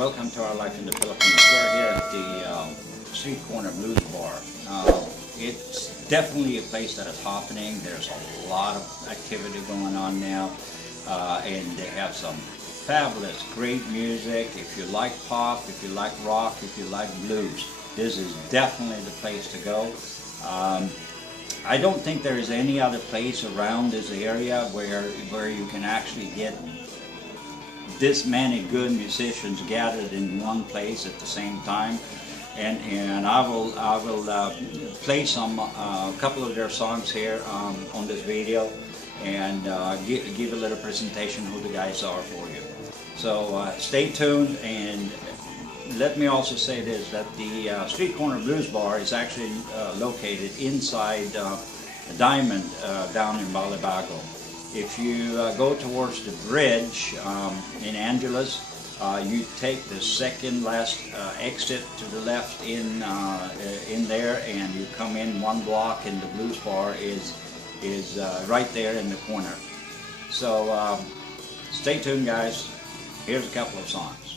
welcome to Our Life in the Philippines. We're here at the Street Corner Blues Bar. It's definitely a place that is happening. There's a lot of activity going on now, and they have some fabulous, great music. If you like pop, if you like rock, if you like blues, this is definitely the place to go. I don't think there is any other place around this area where you can actually get this many good musicians gathered in one place at the same time, and I will play a couple of their songs here on this video, and give a little presentation who the guys are for you. So stay tuned, and let me also say this, that the Street Corner Blues Bar is actually located inside Diamond down in Balibago. If you go towards the bridge in Angeles, you take the second last exit to the left in there, and you come in one block, and the blues bar is right there in the corner. So stay tuned, guys. Here's a couple of songs.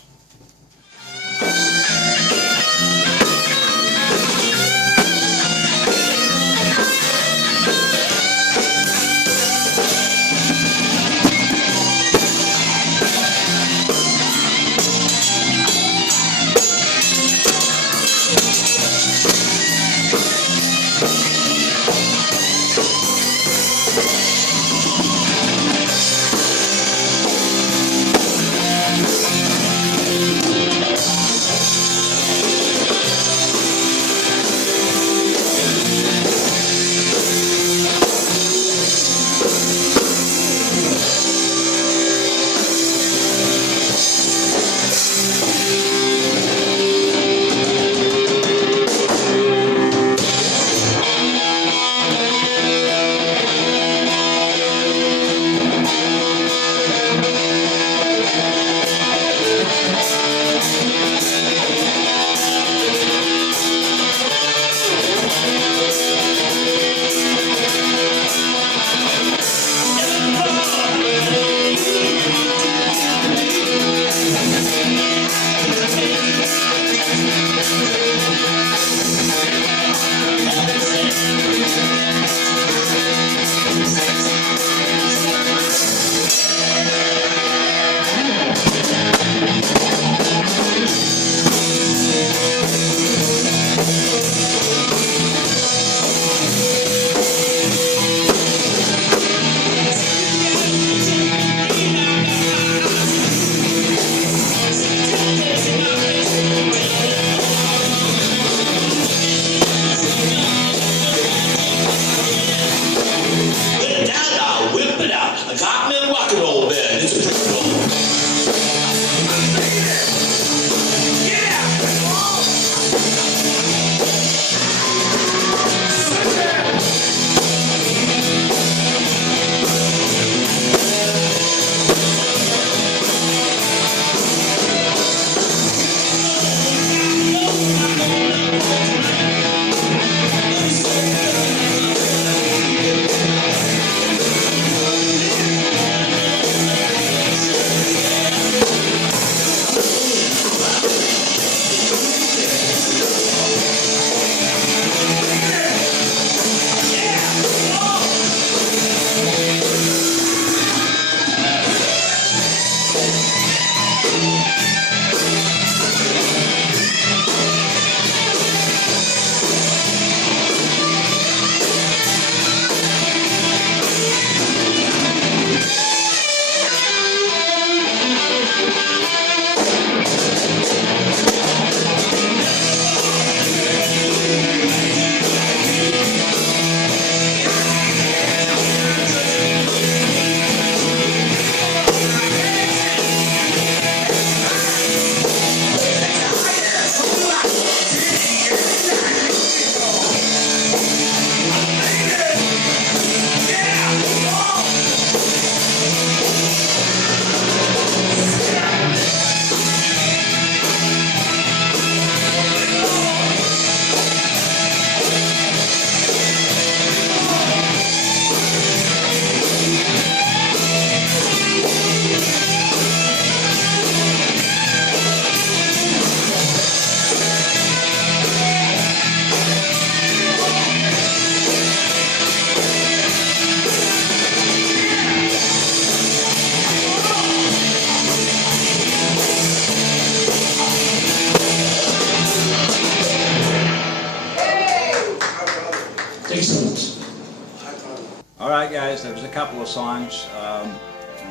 guys. There's a couple of songs,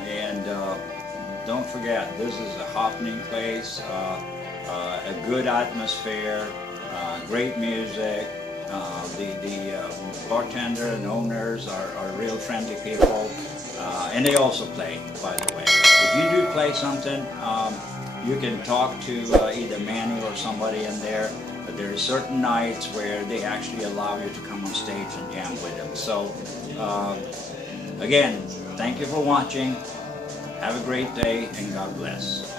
and don't forget, this is a happening place, a good atmosphere, great music. The bartender and owners are real friendly people, and they also play, by the way. If you do play something, you can talk to either Manny or somebody in there, but there are certain nights where they actually allow you to come on stage and jam with them. So, again, thank you for watching. Have a great day, and God bless.